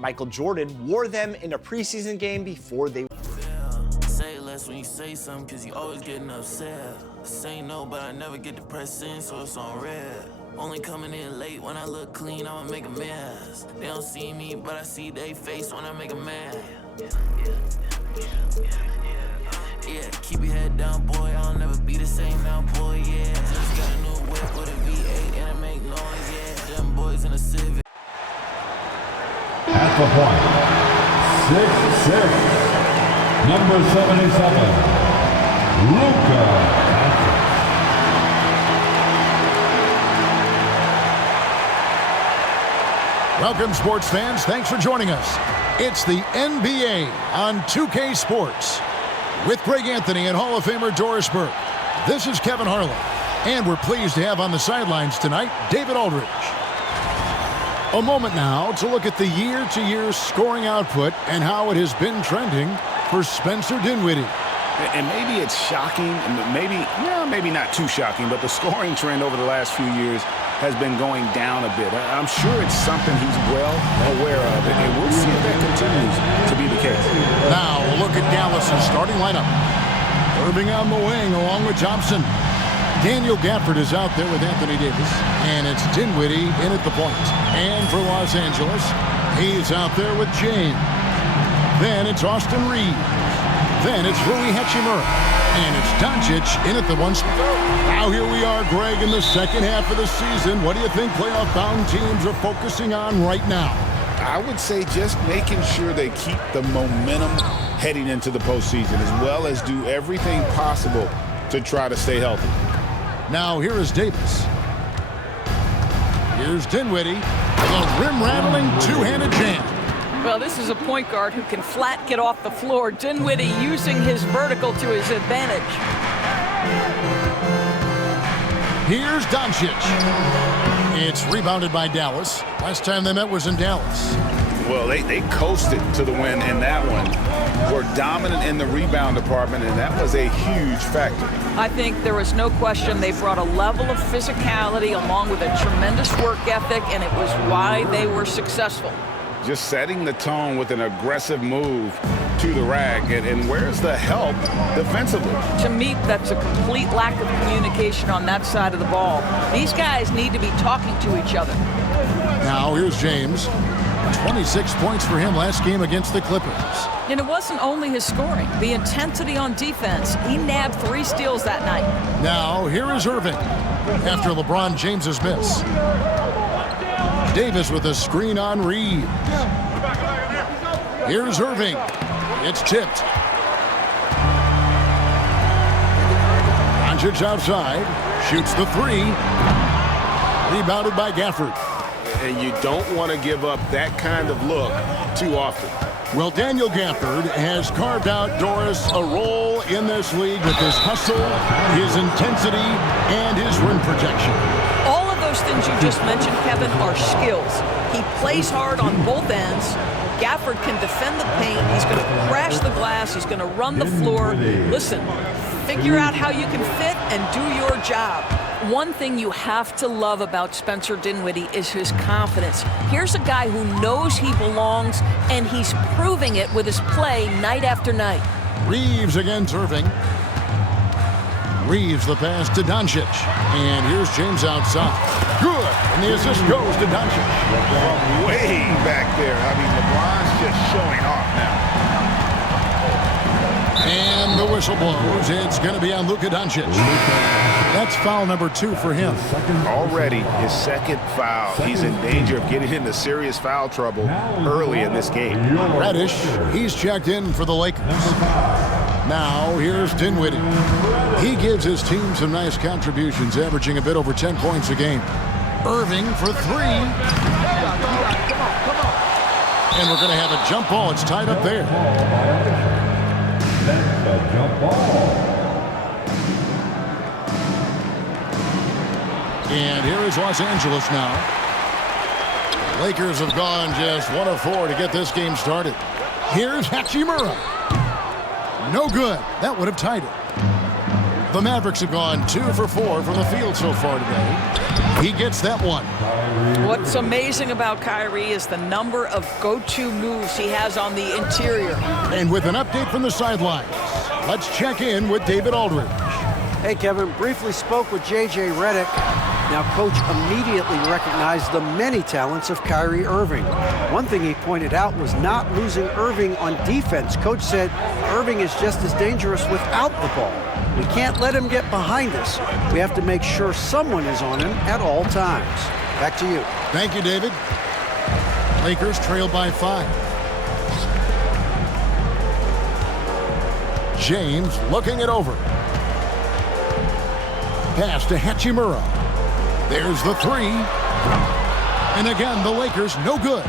Michael Jordan wore them in a preseason game before they Say less when you say something, cause you always getting upset. Say no, but I never get depressed in, so it's on red. Only coming in late when I look clean, I'ma make a mess. They don't see me, but I see they face when I make a mad. Yeah, keep your head down, boy. I'll never be the same now, boy. Yeah, just got a new whip with a V8 and it make noise. Yeah, them boys in a Civic. At the point, 6'6", number 77, Luka. Welcome, sports fans. Thanks for joining us. It's the NBA on 2K Sports. With Greg Anthony and Hall of Famer Doris Burke. This is Kevin Harlan. And we're pleased to have on the sidelines tonight, David Aldridge. A moment now to look at the year-to-year scoring output and how it has been trending for Spencer Dinwiddie. And maybe it's shocking, maybe not too shocking, but the scoring trend over the last few years has been going down a bit. I'm sure it's something he's well aware of, and we'll see if that continues to be the case. Now, we'll look at Dallas' starting lineup. Irving on the wing along with Thompson. Daniel Gafford is out there with Anthony Davis, and it's Dinwiddie in at the point. And for Los Angeles, he's out there with James. Then it's Austin Reeves. Then it's Rui Hachimura. And it's Doncic in at the one spot. Now here we are, Greg, in the second half of the season. What do you think playoff-bound teams are focusing on right now? I would say just making sure they keep the momentum heading into the postseason, as well as do everything possible to try to stay healthy. Now here is Davis. Here's Dinwiddie. The rim-rattling two-handed jam. Well, this is a point guard who can flat get off the floor. Dinwiddie using his vertical to his advantage. Here's Doncic. It's rebounded by Dallas. Last time they met was in Dallas. Well, they coasted to the win in that one. Were dominant in the rebound department, and that was a huge factor. I think there was no question they brought a level of physicality along with a tremendous work ethic, and it was why they were successful. Just setting the tone with an aggressive move to the rack. And where's the help defensively? To me, that's a complete lack of communication on that side of the ball. These guys need to be talking to each other. Now here's James. 26 points for him last game against the Clippers. And it wasn't only his scoring. The intensity on defense. He nabbed 3 steals that night. Now here is Irving after LeBron James's miss. Davis with a screen on Reeves. Here's Irving. It's tipped. Doncic outside. Shoots the 3. Rebounded by Gafford. And you don't want to give up that kind of look too often. Well, Daniel Gafford has carved out, Doris, a role in this league with his hustle, his intensity, and his rim protection. All of those things you just mentioned, Kevin, are skills. He plays hard on both ends. Gafford can defend the paint. He's going to crash the glass. He's going to run the floor. Listen, figure out how you can fit and do your job. One thing you have to love about Spencer Dinwiddie is his confidence. Here's a guy who knows he belongs, and he's proving it with his play night after night. Reeves against Irving. Reeves the pass to Doncic. And here's James outside. Good. And the assist goes to Doncic. Way back there. I mean, LeBron's just showing off now. And the whistle blows. It's going to be on Luka Doncic. That's foul number 2 for him. Already his second foul. He's in danger of getting into serious foul trouble early in this game. Reddish, he's checked in for the Lakers. Now here's Dinwiddie. He gives his team some nice contributions, averaging a bit over 10 points a game. Irving for 3. And we're going to have a jump ball. It's tied up there. That's a jump ball. And here is Los Angeles now. Lakers have gone just 1 of 4 to get this game started. Here's Hachimura. No good. That would have tied it. The Mavericks have gone 2 for 4 from the field so far today. He gets that one. What's amazing about Kyrie is the number of go-to moves he has on the interior. And with an update from the sidelines, let's check in with David Aldridge. Hey, Kevin, briefly spoke with J.J. Redick. Now, Coach immediately recognized the many talents of Kyrie Irving. One thing he pointed out was not losing Irving on defense. Coach said Irving is just as dangerous without the ball. We can't let him get behind us. We have to make sure someone is on him at all times. Back to you. Thank you, David. Lakers trail by 5. James looking it over. Pass to Hachimura. There's the 3. And again, the Lakers no good.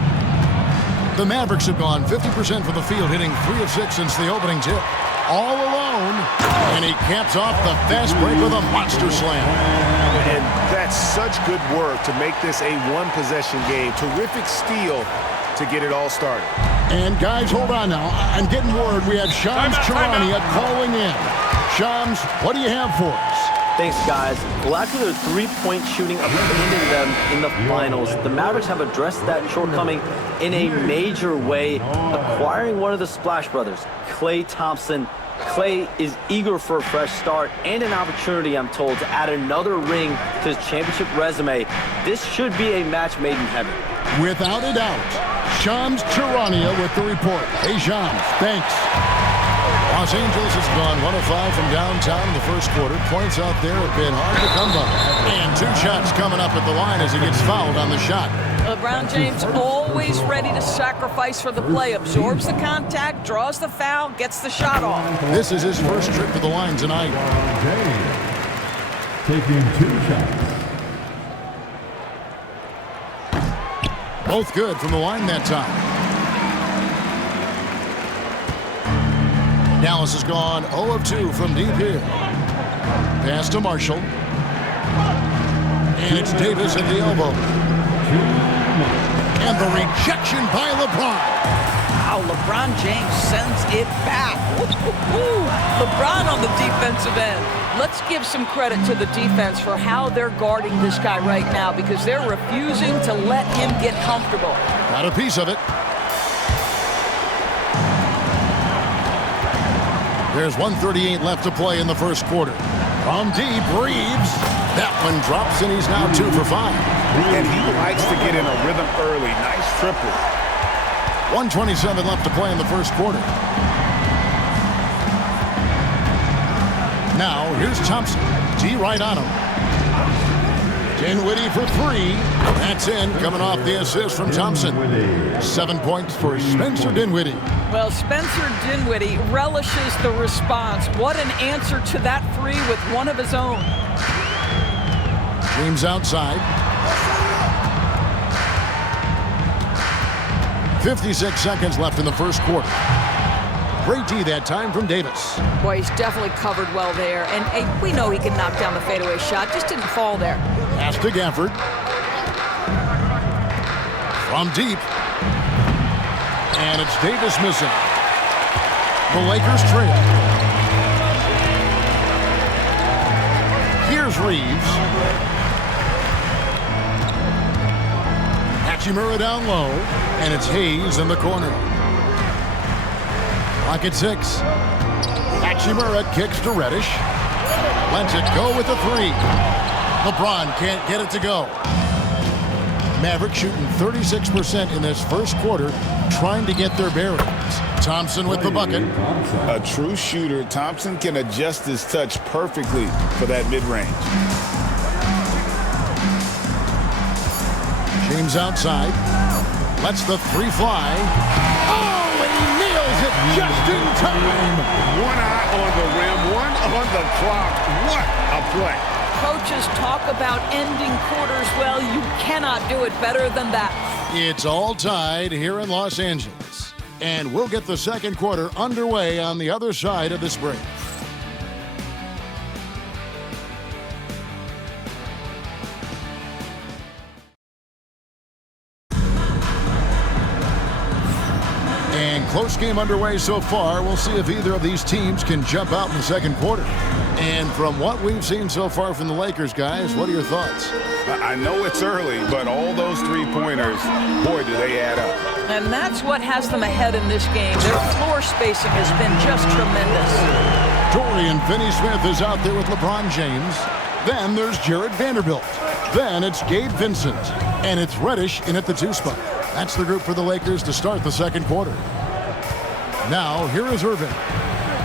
The Mavericks have gone 50% from the field, hitting 3 of 6 since the opening tip. All alone, and he caps off the fast break with a monster slam. And that's such good work to make this a one-possession game. Terrific steal to get it all started. And guys, hold on now. I'm getting word we have Shams Charania calling in. Shams, what do you have for us? Thanks, guys. Well, after their three-point shooting abandoned them in the finals, the Mavericks have addressed that shortcoming in a major way, acquiring one of the Splash Brothers, Klay Thompson. Klay is eager for a fresh start and an opportunity, I'm told, to add another ring to his championship resume. This should be a match made in heaven. Without a doubt. Shams Charania with the report. Hey, Shams, thanks. Los Angeles has gone 1 of 5 from downtown in the first quarter. Points out there have been hard to come by. And 2 shots coming up at the line as he gets fouled on the shot. LeBron James always ready to sacrifice for the play. Absorbs the contact, draws the foul, gets the shot off. This is his first trip to the line tonight. Taking 2 shots. Both good from the line that time. Dallas has gone 0 of 2 from deep here. Pass to Marshall. And it's Davis at the elbow. And the rejection by LeBron. Wow, LeBron James sends it back. LeBron on the defensive end. Let's give some credit to the defense for how they're guarding this guy right now, because they're refusing to let him get comfortable. Got a piece of it. There's 1:38 left to play in the first quarter. From deep, Reeves. That one drops, and he's now 2 for 5. And he likes to get in a rhythm early. Nice triple. 1:27 left to play in the first quarter. Now, here's Thompson. D right on him. Dinwiddie for 3. That's in, coming off the assist from Thompson. 7 points for Spencer Dinwiddie. Well, Spencer Dinwiddie relishes the response. What an answer to that 3 with one of his own. James outside. 56 seconds left in the first quarter. Great D that time from Davis. Boy, he's definitely covered well there. And hey, we know he can knock down the fadeaway shot. Just didn't fall there. Pass to Gafford. From deep. And it's Davis missing. The Lakers trail. Here's Reeves. Hachimura down low. And it's Hayes in the corner. Clock at 6. Hachimura kicks to Reddish. Lets it go with the 3. LeBron can't get it to go. Mavericks shooting 36% in this first quarter, trying to get their bearings. Thompson with the bucket. A true shooter, Thompson can adjust his touch perfectly for that mid-range. James outside. Lets the 3 fly. Oh, he nails it just in time. One eye on the rim, one on the clock. What a play. Coaches talk about ending quarters. Well, you cannot do it better than that. It's all tied here in Los Angeles. And we'll get the second quarter underway on the other side of this break. And close game underway so far. We'll see if either of these teams can jump out in the second quarter. And from what we've seen so far from the Lakers, guys, what are your thoughts? I know it's early, but all those three-pointers, boy, do they add up. And that's what has them ahead in this game. Their floor spacing has been just tremendous. Dorian Finney-Smith is out there with LeBron James. Then there's Jared Vanderbilt. Then it's Gabe Vincent. And it's Reddish in at the 2 spot. That's the group for the Lakers to start the second quarter. Now, here is Irving.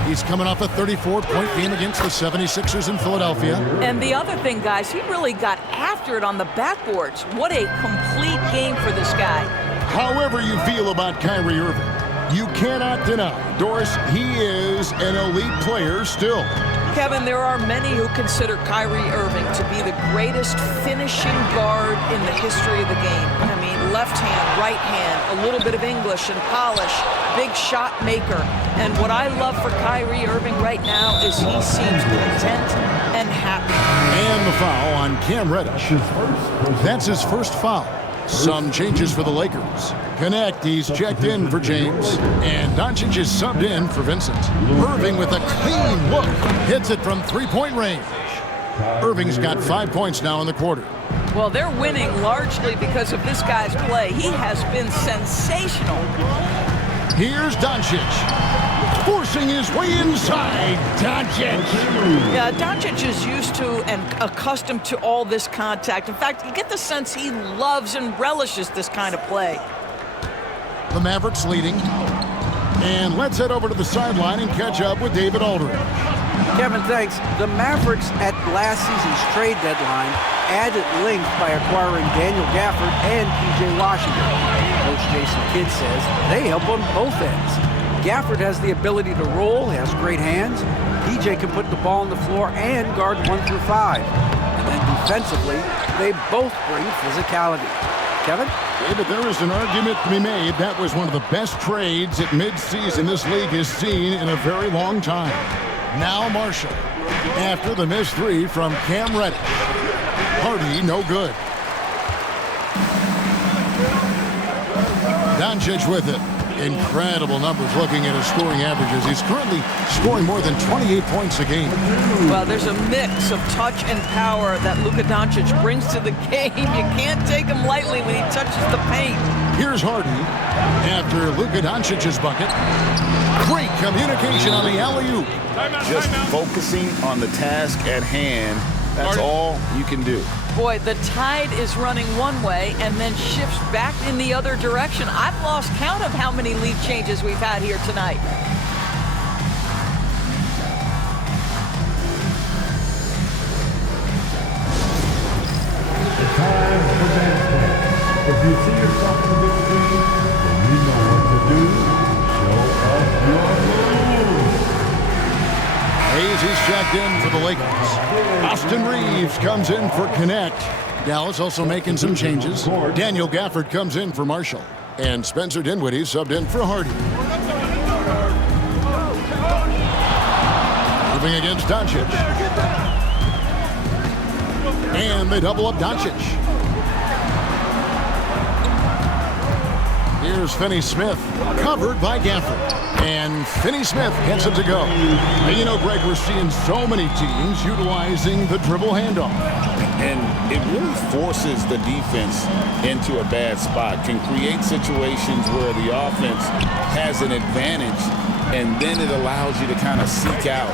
He's coming off a 34-point game against the 76ers in Philadelphia. And the other thing, guys, he really got after it on the backboards. What a complete game for this guy. However you feel about Kyrie Irving, you cannot deny, Doris, he is an elite player still. Kevin, there are many who consider Kyrie Irving to be the greatest finishing guard in the history of the game. I mean, left hand, right hand, a little bit of English and polish, big shot maker. And what I love for Kyrie Irving right now is he seems content and happy. And the foul on Cam Reddish. That's his first foul. Some changes for the Lakers. Connect, he's checked in for James. And Doncic is subbed in for Vincent. Irving with a clean look. Hits it from three-point range. Irving's got 5 points now in the quarter. Well, they're winning largely because of this guy's play. He has been sensational. Here's Doncic. Forcing his way inside. Doncic. Yeah, Doncic is used to and accustomed to all this contact. In fact, you get the sense he loves and relishes this kind of play. The Mavericks leading. And let's head over to the sideline and catch up with David Aldridge. Kevin, thanks. The Mavericks at last season's trade deadline added length by acquiring Daniel Gafford and P.J. Washington. Coach Jason Kidd says they help on both ends. Gafford has the ability to roll, has great hands. P.J. can put the ball on the floor and guard 1 through 5. And then defensively, they both bring physicality. Kevin? David, there is an argument to be made. That was one of the best trades at midseason this league has seen in a very long time. Now Marshall, after the missed three from Cam Reddish. Hardy, no good. Doncic with it. Incredible numbers looking at his scoring averages. He's currently scoring more than 28 points a game. Well, there's a mix of touch and power that Luka Doncic brings to the game. You can't take him lightly when he touches the paint. Here's Hardy after Luka Doncic's bucket. Great communication on the alley-oop. Just focusing on the task at hand. That's all you can do. Boy, the tide is running one way and then shifts back in the other direction. I've lost count of how many lead changes we've had here tonight. The time for dance. If you see yourself in the big screen, then you know what to do. Show us your moves. Hayes is checked in for the Lakers. Austin Reeves comes in for Connect. Dallas also making some changes. Daniel Gafford comes in for Marshall. And Spencer Dinwiddie subbed in for Hardy. Moving against Doncic. And they double up Doncic. Here's Finney-Smith, covered by Gafford. And Finney-Smith gets it to go. And you know, Greg, we're seeing so many teams utilizing the dribble handoff. And it really forces the defense into a bad spot, can create situations where the offense has an advantage, and then it allows you to kind of seek out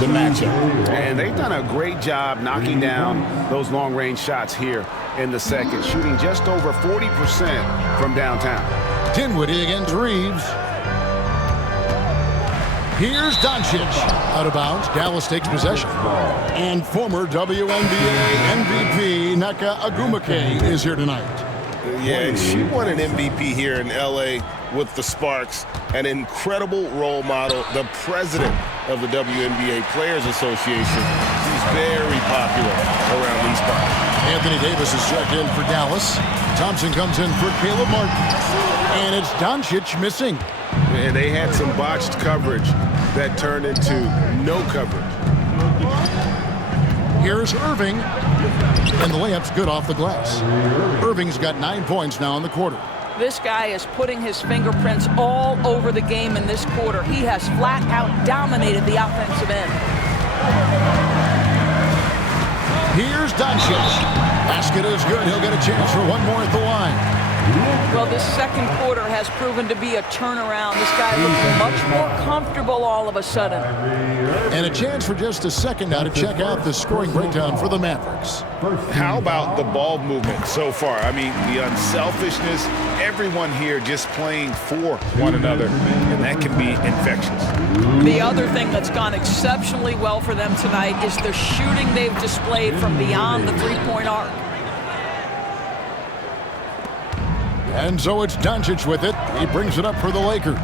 the matchup. And they've done a great job knocking down those long-range shots here in the second, shooting just over 40% from downtown. Dinwiddie against Reeves. Here's Doncic. Out of bounds. Dallas takes possession. And former WNBA MVP Nneka Agumake is here tonight. Yeah, and she won an MVP here in L.A. with the Sparks, an incredible role model, the president of the WNBA Players Association. She's very popular around these parts. Anthony Davis is checked in for Dallas. Thompson comes in for Caleb Martin. And it's Doncic missing. And they had some botched coverage that turned into no coverage. Here's Irving. And the layup's good off the glass. Irving's got 9 points now in the quarter. This guy is putting his fingerprints all over the game in this quarter. He has flat out dominated the offensive end. Here's Doncic. Basket is good. He'll get a chance for one more at the line. Well, this second quarter has proven to be a turnaround. This guy looks much more comfortable all of a sudden. And a chance for just a second now to check out the scoring breakdown for the Mavericks. How about the ball movement so far? I mean, the unselfishness, everyone here just playing for one another, and that can be infectious. The other thing that's gone exceptionally well for them tonight is the shooting they've displayed from beyond the three-point arc. And so it's Doncic with it. He brings it up for the Lakers.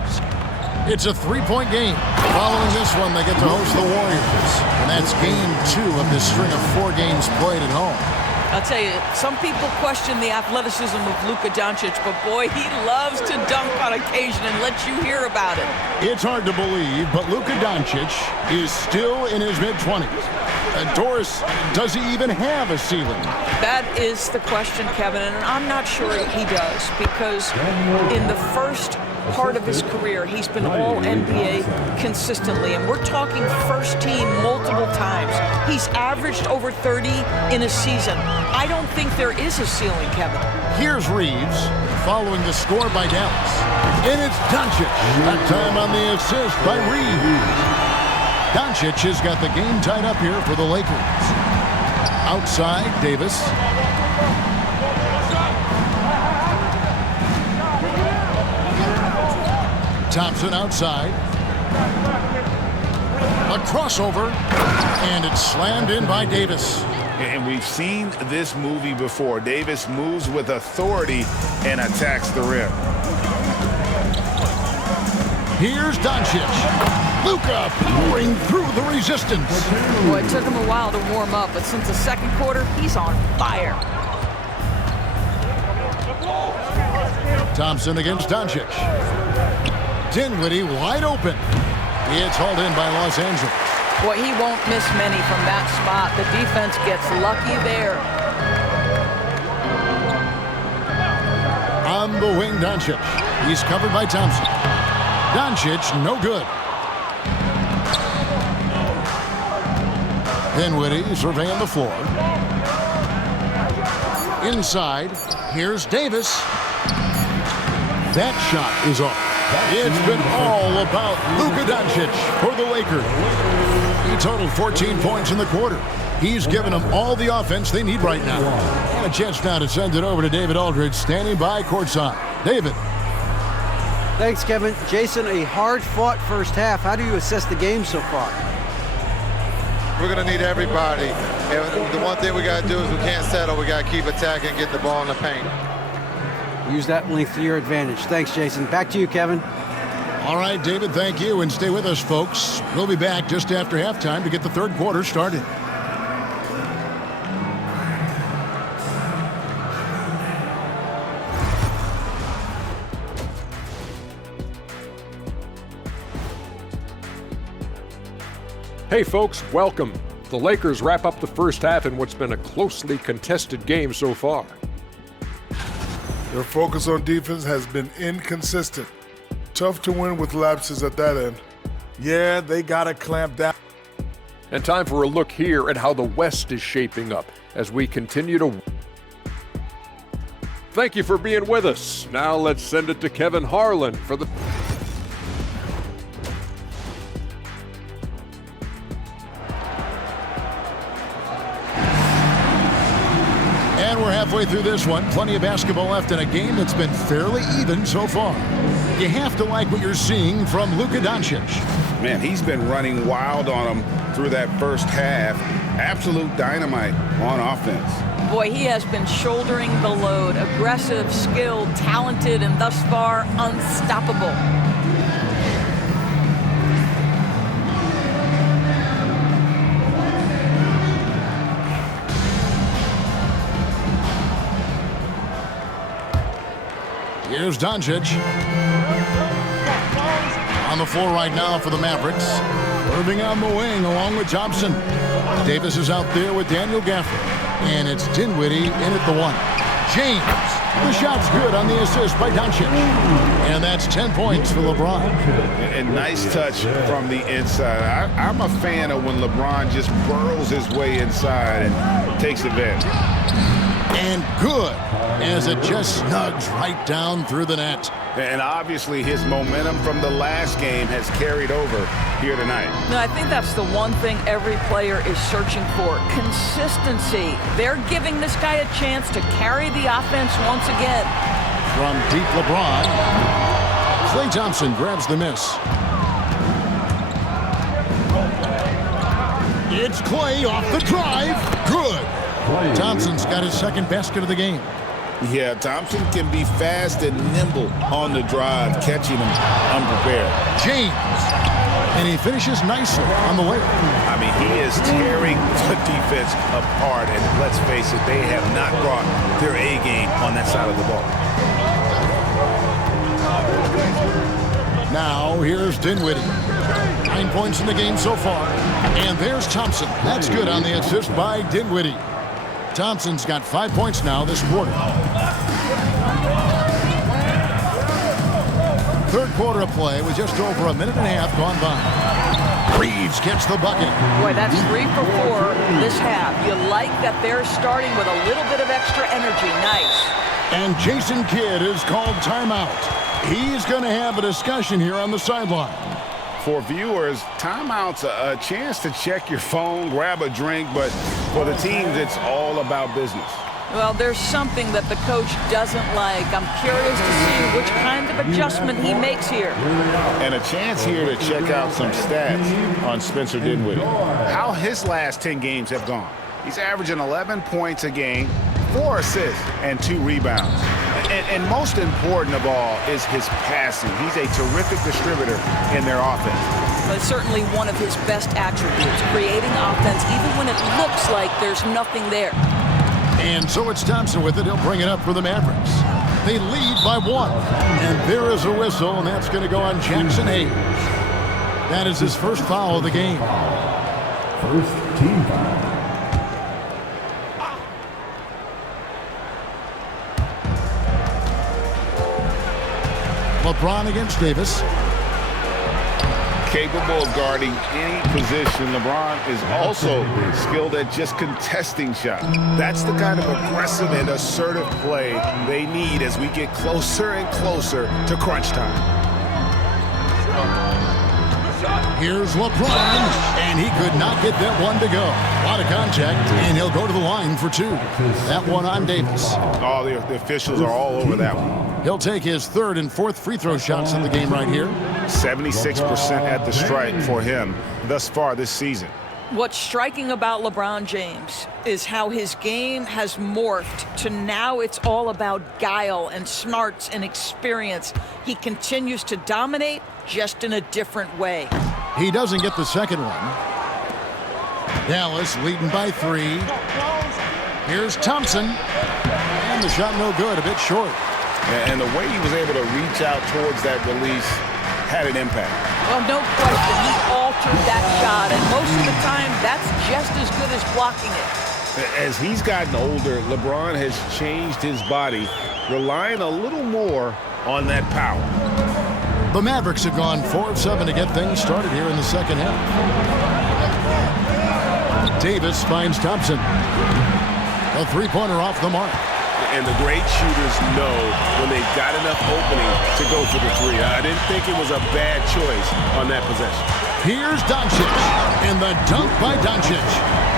It's a three-point game. Following this one, they get to host the Warriors. And that's game 2 of this string of 4 games played at home. I'll tell you, some people question the athleticism of Luka Doncic, but boy, he loves to dunk on occasion and let you hear about it. It's hard to believe, but Luka Doncic is still in his mid-20s. Doris, does he even have a ceiling? That is the question, Kevin, and I'm not sure he does, because in the first part of his career, he's been all-NBA consistently, and we're talking first team multiple times. He's averaged over 30 in a season. I don't think there is a ceiling, Kevin. Here's Reeves following the score by Dallas. And it's Doncic. That time on the assist by Reeves. Doncic has got the game tied up here for the Lakers. Outside, Davis. Thompson outside. A crossover, and it's slammed in by Davis. And we've seen this movie before. Davis moves with authority and attacks the rim. Here's Doncic. Luka pouring through the resistance. Boy, it took him a while to warm up, but since the second quarter, he's on fire. Thompson against Doncic. Dinwiddie wide open. It's hauled in by Los Angeles. Boy, he won't miss many from that spot. The defense gets lucky there. On the wing, Doncic. He's covered by Thompson. Doncic, no good. Dinwiddie surveying the floor. Inside, here's Davis. That shot is off. It's been all about Luka Doncic for the Lakers. He totaled 14 points in the quarter. He's given them all the offense they need right now. And a chance now to send it over to David Aldridge, standing by courtside. David. Thanks, Kevin. Jason, a hard-fought first half. How do you assess the game so far? We're going to need everybody. And the one thing we got to do is we can't settle. We got to keep attacking, get the ball in the paint. Use that length to your advantage. Thanks, Jason. Back to you, Kevin. All right, David, thank you. And stay with us, folks. We'll be back just after halftime to get the third quarter started. Hey folks, welcome. The Lakers wrap up the first half in what's been a closely contested game so far. Their focus on defense has been inconsistent. Tough to win with lapses at that end. Yeah, they gotta clamp down. And time for a look here at how the West is shaping up as we continue to... Thank you for being with us. Now let's send it to Kevin Harlan for the... And we're halfway through this one. Plenty of basketball left in a game that's been fairly even so far. You have to like what you're seeing from Luka Doncic. Man, he's been running wild on him through that first half. Absolute dynamite on offense. Boy, he has been shouldering the load. Aggressive, skilled, talented, and thus far unstoppable. Here's Doncic. On the floor right now for the Mavericks. Irving on the wing along with Thompson. Davis is out there with Daniel Gafford. And it's Dinwiddie in at the one. James The shot's good on the assist by Doncic. And that's 10 points for LeBron. And nice touch from the inside. I'm a fan of when LeBron just burrows his way inside and takes advantage. And good, as it just snugs right down through the net. And obviously his momentum from the last game has carried over here tonight. No, I think that's the one thing every player is searching for. Consistency. They're giving this guy a chance to carry the offense once again. From deep LeBron, Klay Thompson grabs the miss. It's Klay off the drive. Good. Thompson's got his second basket of the game. Yeah, Thompson can be fast and nimble on the drive, catching him unprepared. James. And he finishes nicely on the way. I mean, he is tearing the defense apart. And let's face it, they have not brought their A game on that side of the ball. Now, here's Dinwiddie. 9 points in the game so far. And there's Thompson. That's good on the assist by Dinwiddie. Thompson's got 5 points now this quarter. Third quarter of play with just over a minute and a half gone by. Reeves gets the bucket. Boy, that's 3 for 4 this half. You like that they're starting with a little bit of extra energy. Nice. And Jason Kidd is called timeout. He's going to have a discussion here on the sideline. For viewers, timeout's a chance to check your phone, grab a drink, but for the teams, it's all about business. Well, there's something that the coach doesn't like. I'm curious to see which kind of adjustment he makes here. And a chance here to check out some stats on Spencer Dinwiddie. How his last 10 games have gone. He's averaging 11 points a game, 4 assists, and 2 rebounds. And most important of all is his passing. He's a terrific distributor in their offense. But certainly one of his best attributes, creating offense even when it looks like there's nothing there. And so it's Thompson with it. He'll bring it up for the Mavericks. They lead by 1. And there is a whistle, and that's going to go on Jackson Hayes. That is his first foul of the game. First team foul. LeBron against Davis. Capable of guarding any position, LeBron is also skilled at just contesting shots. That's the kind of aggressive and assertive play they need as we get closer and closer to crunch time. Here's LeBron, and he could not get that one to go. A lot of contact, and he'll go to the line for 2. That one on Davis. Oh, the officials are all over that one. He'll take his 3rd and 4th free throw shots in the game right here. 76% at the strike for him thus far this season. What's striking about LeBron James is how his game has morphed to now it's all about guile and smarts and experience. He continues to dominate, just in a different way. He doesn't get the second one. Dallas leading by 3. Here's Thompson. And the shot no good, a bit short. And the way he was able to reach out towards that release had an impact. Well, no question. He altered that shot, and most of the time, that's just as good as blocking it. As he's gotten older, LeBron has changed his body, relying a little more on that power. The Mavericks have gone 4 of 7 to get things started here in the second half. Davis finds Thompson. A 3-pointer off the mark. And the great shooters know when they've got enough opening to go for the 3. I didn't think it was a bad choice on that possession. Here's Doncic, and the dunk by Doncic.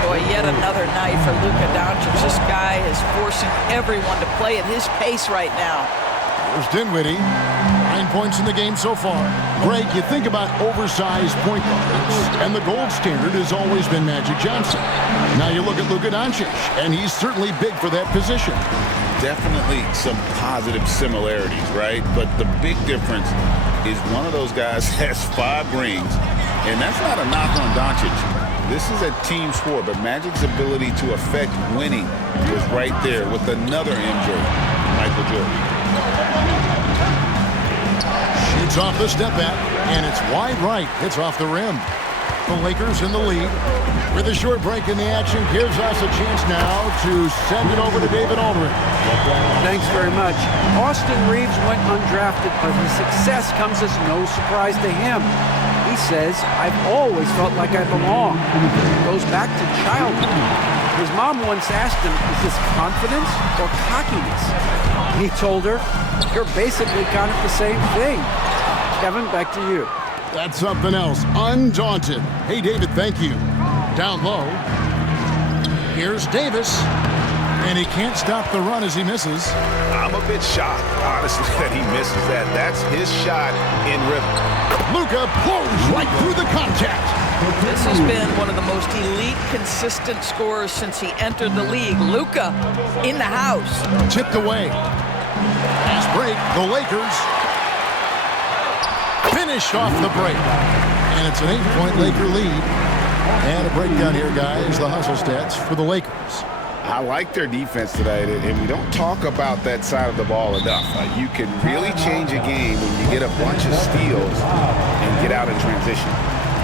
Boy, yet another night for Luka Doncic. This guy is forcing everyone to play at his pace right now. Here's Dinwiddie. 9 points in the game so far. Greg, you think about oversized point guards, and the gold standard has always been Magic Johnson. Now you look at Luka Doncic, and he's certainly big for that position. Definitely some positive similarities, right? But the big difference is one of those guys has 5 rings, and that's not a knock on Doncic. This is a team sport, but Magic's ability to affect winning was right there with another MJ, Michael Jordan. Shoots off the step back, and it's wide right. It's off the rim. The Lakers in the lead. With a short break in the action, gives us a chance now to send it over to David Aldridge. Thanks very much. Austin Reeves went undrafted, but his success comes as no surprise to him. He says, "I've always felt like I belong." It goes back to childhood. His mom once asked him, "Is this confidence or cockiness?" He told her, "You're basically kind of the same thing." Kevin, back to you. That's something else. Undaunted. Hey, David, thank you. Down low. Here's Davis. And he can't stop the run as he misses. I'm a bit shocked, honestly, that he misses that. That's his shot in rhythm. Luka blows right through the contact. This has been one of the most elite, consistent scorers since he entered the league. Luka in the house. Tipped away. Fast break, the Lakers finished off the break. And it's an 8-point Laker lead. And a breakdown here, guys. The hustle stats for the Lakers. I like their defense tonight, and we don't talk about that side of the ball enough. You can really change a game when you get a bunch of steals and get out in transition.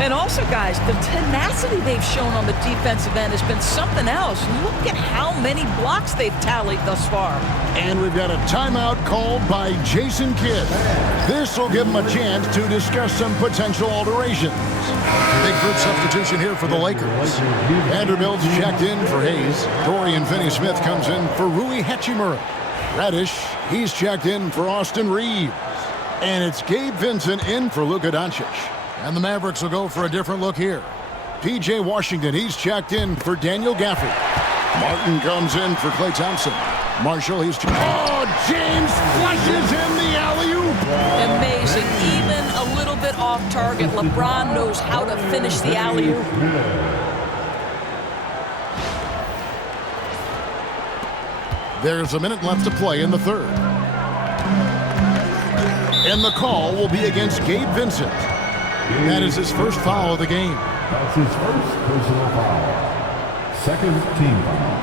And also, guys, the tenacity they've shown on the defensive end has been something else. Look at how many blocks they've tallied thus far. And we've got a timeout called by Jason Kidd. This will give him a chance to discuss some potential alterations. Big group substitution here for the Lakers. Vanderbilt's checked in for Hayes. Dorian Finney-Smith comes in for Rui Hachimura. Reddish, he's checked in for Austin Reeves. And it's Gabe Vincent in for Luka Doncic. And the Mavericks will go for a different look here. P.J. Washington, he's checked in for Daniel Gafford. Martin comes in for Klay Thompson. Marshall, he's... Oh, James flushes in the alley-oop. Amazing. Even a little bit off target. LeBron knows how to finish the alley-oop. There's a minute left to play in the third. And the call will be against Gabe Vincent. That is his first foul of the game. That's his first personal foul. Second team foul.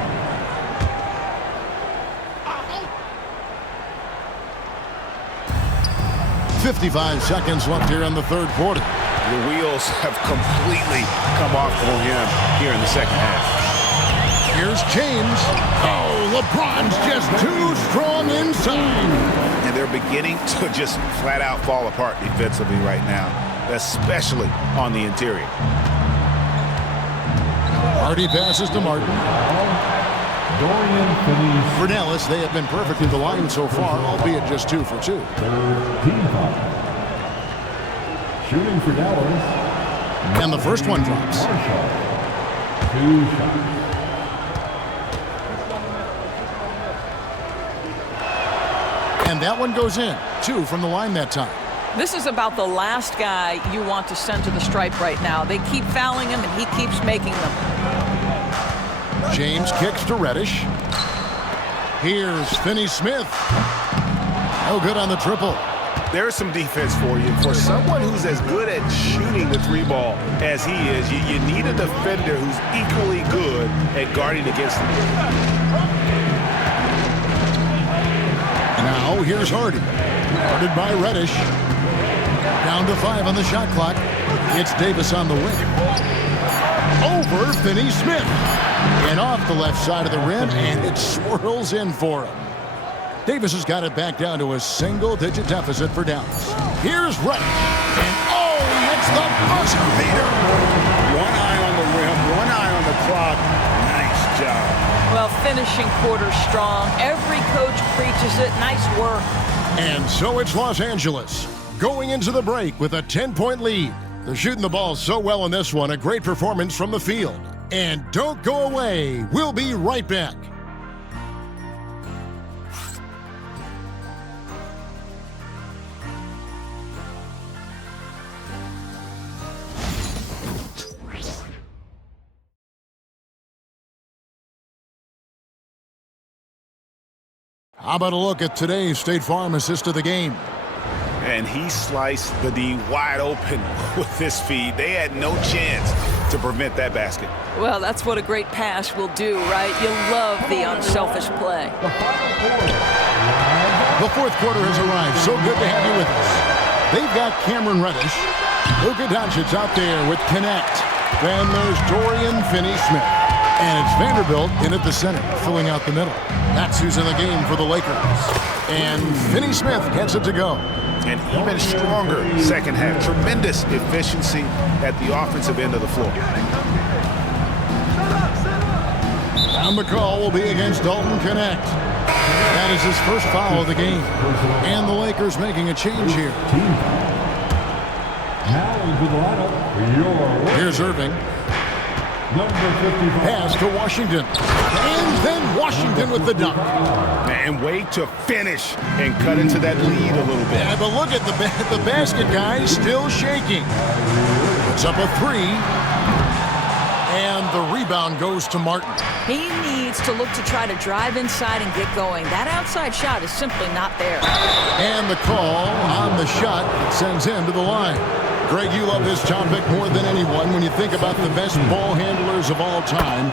.55 seconds left here in the third quarter. The wheels have completely come off for him here in the second half. Here's James. Oh, LeBron's just too strong inside. And they're beginning to just flat out fall apart defensively right now, especially on the interior. Hardy passes to Martin. Dorian Finney. For Dallas, they have been perfect at the line so far, albeit just 2 for 2. Third team foul. Shooting for Dallas. And the first one drops. 2 shots. And that one goes in. 2 from the line that time. This is about the last guy you want to send to the stripe right now. They keep fouling him, and he keeps making them. James kicks to Reddish. Here's Finney-Smith. No good on the triple. There's some defense for you. For someone who's as good at shooting the 3-ball as he is, you need a defender who's equally good at guarding against him. Now here's Hardy. Guarded by Reddish. Down to 5 on the shot clock. It's Davis on the wing. Over Finney-Smith. And off the left side of the rim, and it swirls in for him. Davis has got it back down to a single-digit deficit for Dallas. Here's Reddish. And oh, he hits the buzzer beater. One eye on the rim, one eye on the clock. Nice job. Well, finishing quarter strong. Every coach preaches it. Nice work. And so it's Los Angeles going into the break with a 10-point lead. They're shooting the ball so well in this one. A great performance from the field. And don't go away. We'll be right back. How about a look at today's State Farm assist of the game? And he sliced the D wide open with this feed. They had no chance to prevent that basket. Well, that's what a great pass will do, right? You love the unselfish play. The fourth quarter has arrived. So good to have you with us. They've got Cameron Reddish. Luka Doncic out there with Connect. Then there's Dorian Finney-Smith. And it's Vanderbilt in at the center, filling out the middle. That's who's in the game for the Lakers. And Finney-Smith gets it to go. And even stronger second half. Tremendous efficiency at the offensive end of the floor. And the call will be against Dalton Connect. That is his first foul of the game. And the Lakers making a change here. Now into the lineup. Here's Irving. Number 55. Pass to Washington. And then Washington with the dunk. And way to finish and cut into that lead a little bit. Yeah, but look at the basket guy still shaking. It's up a three. And the rebound goes to Martin. He needs to look to try to drive inside and get going. That outside shot is simply not there. And the call on the shot sends him to the line. Greg, you love this topic more than anyone when you think about the best ball handlers of all time.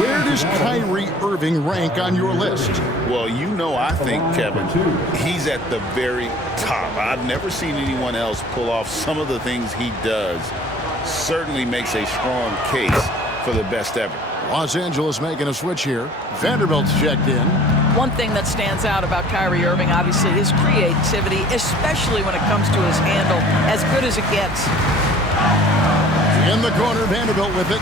Where does Kyrie Irving rank on your list? Well, you know, I think, Kevin, he's at the very top. I've never seen anyone else pull off some of the things he does. Certainly makes a strong case for the best ever. Los Angeles making a switch here. Vanderbilt's checked in. One thing that stands out about Kyrie Irving, obviously, his creativity, especially when it comes to his handle, as good as it gets. In the corner, Vanderbilt with it.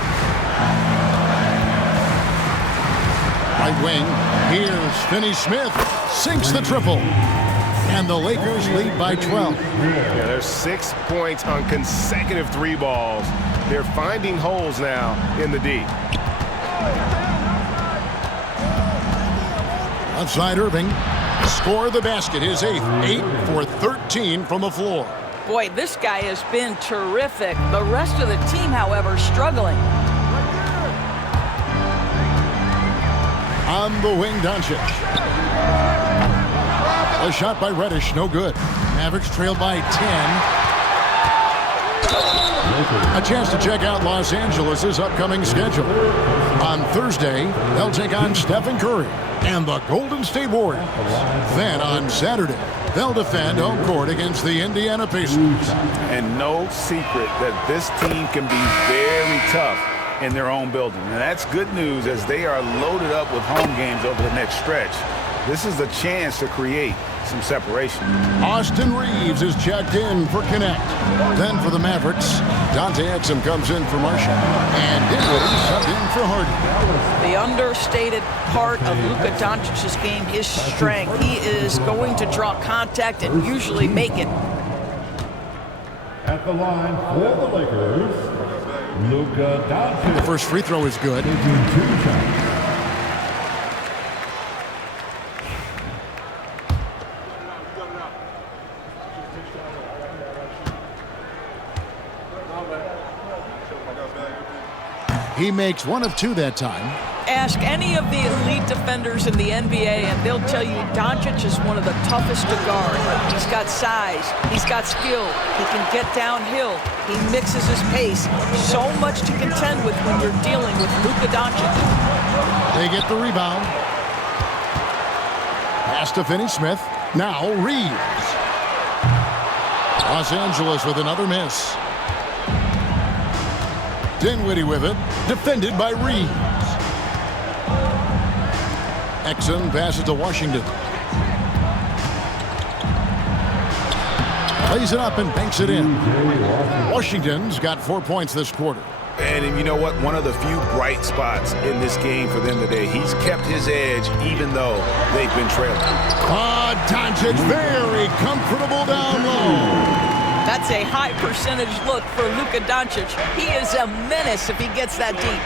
Right wing, here's Finney-Smith, sinks the triple. And the Lakers lead by 12. Yeah, there's 6 points on consecutive three balls. They're finding holes now in the D. Outside Irving, score the basket, his eighth, 8 for 13 from the floor. Boy, this guy has been terrific. The rest of the team, however, struggling. On the wing, Doncic. A shot by Reddish, no good. Mavericks trailed by 10. A chance to check out Los Angeles' upcoming schedule. On Thursday, they'll take on Stephen Curry and the Golden State Warriors. Then on Saturday, they'll defend home court against the Indiana Pacers. And no secret that this team can be very tough in their own building. And that's good news as they are loaded up with home games over the next stretch. This is the chance to create some separation. Austin Reeves is checked in for Connect. Then for the Mavericks, Dante Exum comes in for Marshall. And Dinwiddie subbed in for Harden. The understated part of Luka Doncic's game is strength. He is going to draw contact and usually make it. At the line for the Lakers, Luka Doncic. The first free throw is good. He makes 1 of 2 that time. Ask any of the elite defenders in the NBA, and they'll tell you Doncic is one of the toughest to guard. He's got size. He's got skill. He can get downhill. He mixes his pace. So much to contend with when you're dealing with Luka Doncic. They get the rebound. Pass to Finney-Smith. Now Reeves. Los Angeles with another miss. Dinwiddie with it, defended by Reeves. Exum passes to Washington. Plays it up and banks it in. Washington's got 4 points this quarter. And you know what? One of the few bright spots in this game for them today. He's kept his edge even though they've been trailing. Doncic very comfortable down low. That's a high percentage look for Luka Doncic. He is a menace if he gets that deep.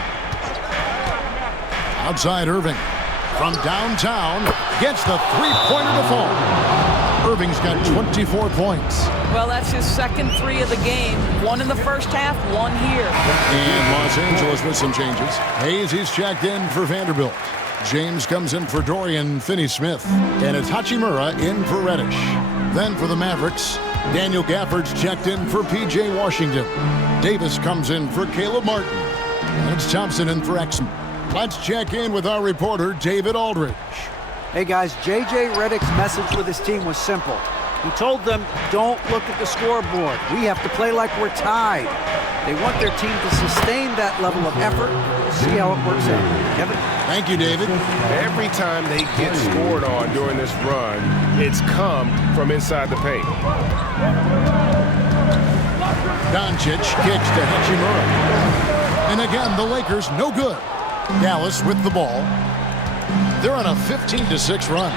Outside Irving. From downtown, gets the three-pointer to fall. Irving's got 24 points. Well, that's his second 3 of the game. 1 in the first half, 1 here. And Los Angeles with some changes. Hayes, he's checked in for Vanderbilt. James comes in for Dorian Finney-Smith. And it's Hachimura in for Reddish. Then for the Mavericks, Daniel Gafford's checked in for P.J. Washington. Davis comes in for Caleb Martin. And it's Thompson in for Exum. Let's check in with our reporter, David Aldridge. Hey guys, J.J. Redick's message with his team was simple. He told them, don't look at the scoreboard. We have to play like we're tied. They want their team to sustain that level of effort. We'll see how it works out. Kevin? Thank you, David. Every time they get scored on during this run, it's come from inside the paint. Doncic kicks to Hachimura. And again, the Lakers no good. Dallas with the ball. They're on a 15-6 run.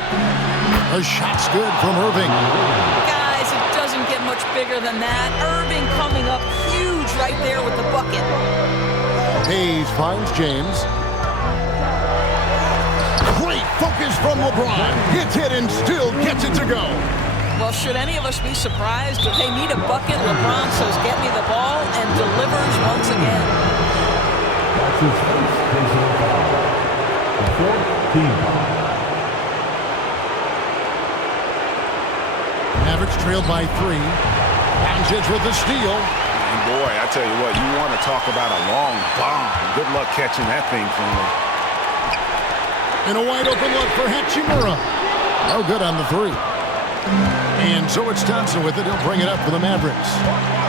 A shot's good from Irving. Guys, it doesn't get much bigger than that. Irving coming up huge right there with the bucket. Hayes finds James. Great focus from LeBron. Gets hit and still gets it to go. Well, should any of us be surprised if they need a bucket? LeBron says, get me the ball, and delivers once again. That's his first personal foul. The fourth team foul. Mavericks trailed by 3. Doncic with the steal. And boy, I tell you what, you want to talk about a long bomb. Good luck catching that thing from them. And a wide open look for Hachimura. No good on the 3. And so it's Thompson with it. He'll bring it up for the Mavericks.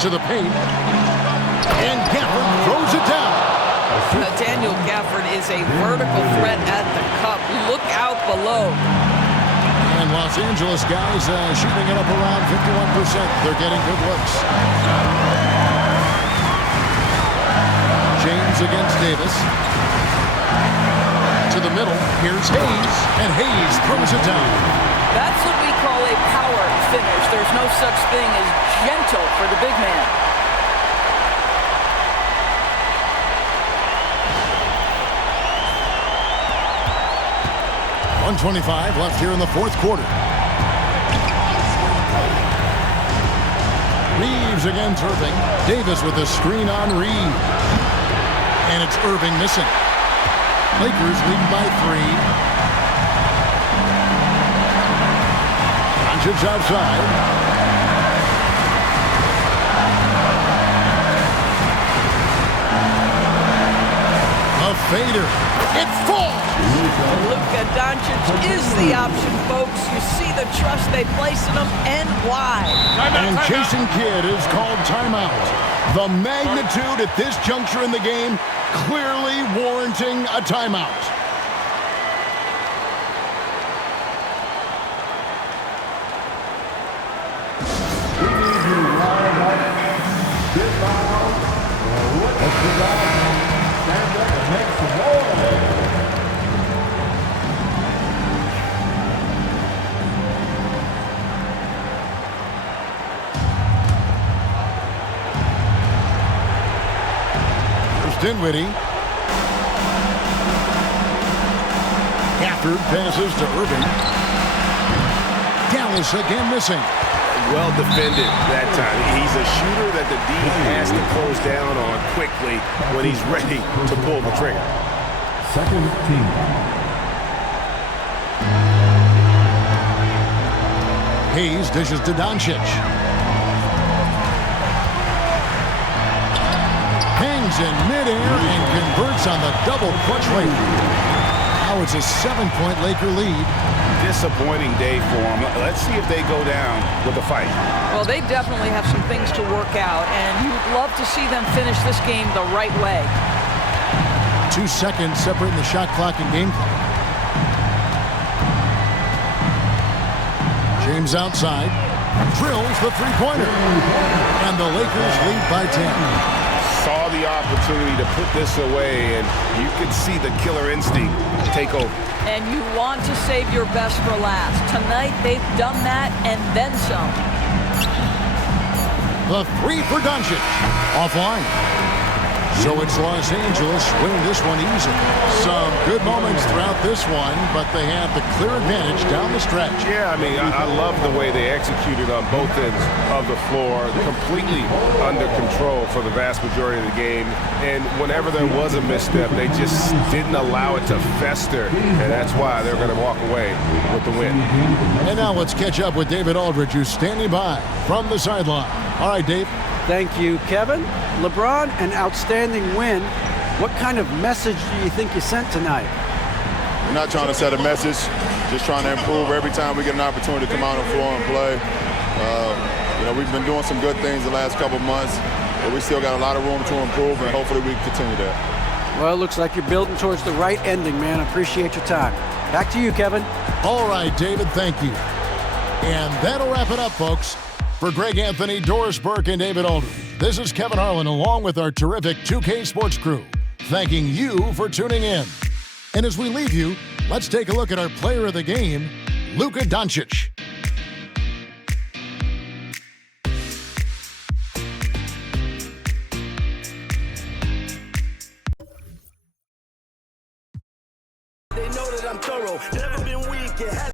To the paint. And Gafford throws it down. Daniel Gafford is a vertical threat at the cup. Look out below. And Los Angeles guys shooting it up around 51%. They're getting good looks. James against Davis. To the middle. Here's Hayes. And Hayes throws it down. That's what we call a power finish. There's no such thing as gentle for the big man. 1:25 left here in the fourth quarter. Reeves against Irving. Davis with a screen on Reeves. And it's Irving missing. Lakers lead by 3. Doncic outside. A fader. It falls. Luka Doncic is the option, folks. You see the trust they place in him and why. And Jason Kidd is called timeout. The magnitude at this juncture in the game clearly warranting a timeout. We need you live up. Get loud. Let's get loud. Stand up and make some noise. Dinwiddie. Gafford passes to Irving. Dallas again missing. Well defended that time. He's a shooter that the D has to close down on quickly when he's ready to pull the trigger. Second team. Hayes dishes to Doncic. Hangs in midair and converts on the double clutch rate. Now it's a 7-point Laker lead. Disappointing day for them. Let's see if they go down with a fight. Well, they definitely have some things to work out, and you'd love to see them finish this game the right way. 2 seconds separating the shot clock and game clock. James outside. Drills the three-pointer. And the Lakers lead by 10. Saw the opportunity to put this away, and you could see the killer instinct take over. And you want to save your best for last. Tonight, they've done that and then some. The 3 for Doncic. Offline. So it's Los Angeles winning this one easy. Some good moments throughout this one, but they have the clear advantage down the stretch. Yeah, I mean, I love the way they executed on both ends of the floor. Completely under control for the vast majority of the game. And whenever there was a misstep, they just didn't allow it to fester. And that's why they're going to walk away with the win. And now let's catch up with David Aldridge, who's standing by from the sideline. All right, Dave. Thank you, Kevin. LeBron, an outstanding win. What kind of message do you think you sent tonight? We're not trying to set a message, just trying to improve every time we get an opportunity to come out on the floor and play. We've been doing some good things the last couple months, but we still got a lot of room to improve, and hopefully we can continue that. Well, it looks like you're building towards the right ending, man. I appreciate your time. Back to you, Kevin. All right, David, thank you. And that'll wrap it up, folks. For Greg Anthony, Doris Burke, and David Aldridge, this is Kevin Harlan along with our terrific 2K Sports crew, thanking you for tuning in. And as we leave you, let's take a look at our player of the game, Luka Doncic. They know that I'm thorough, never been weak.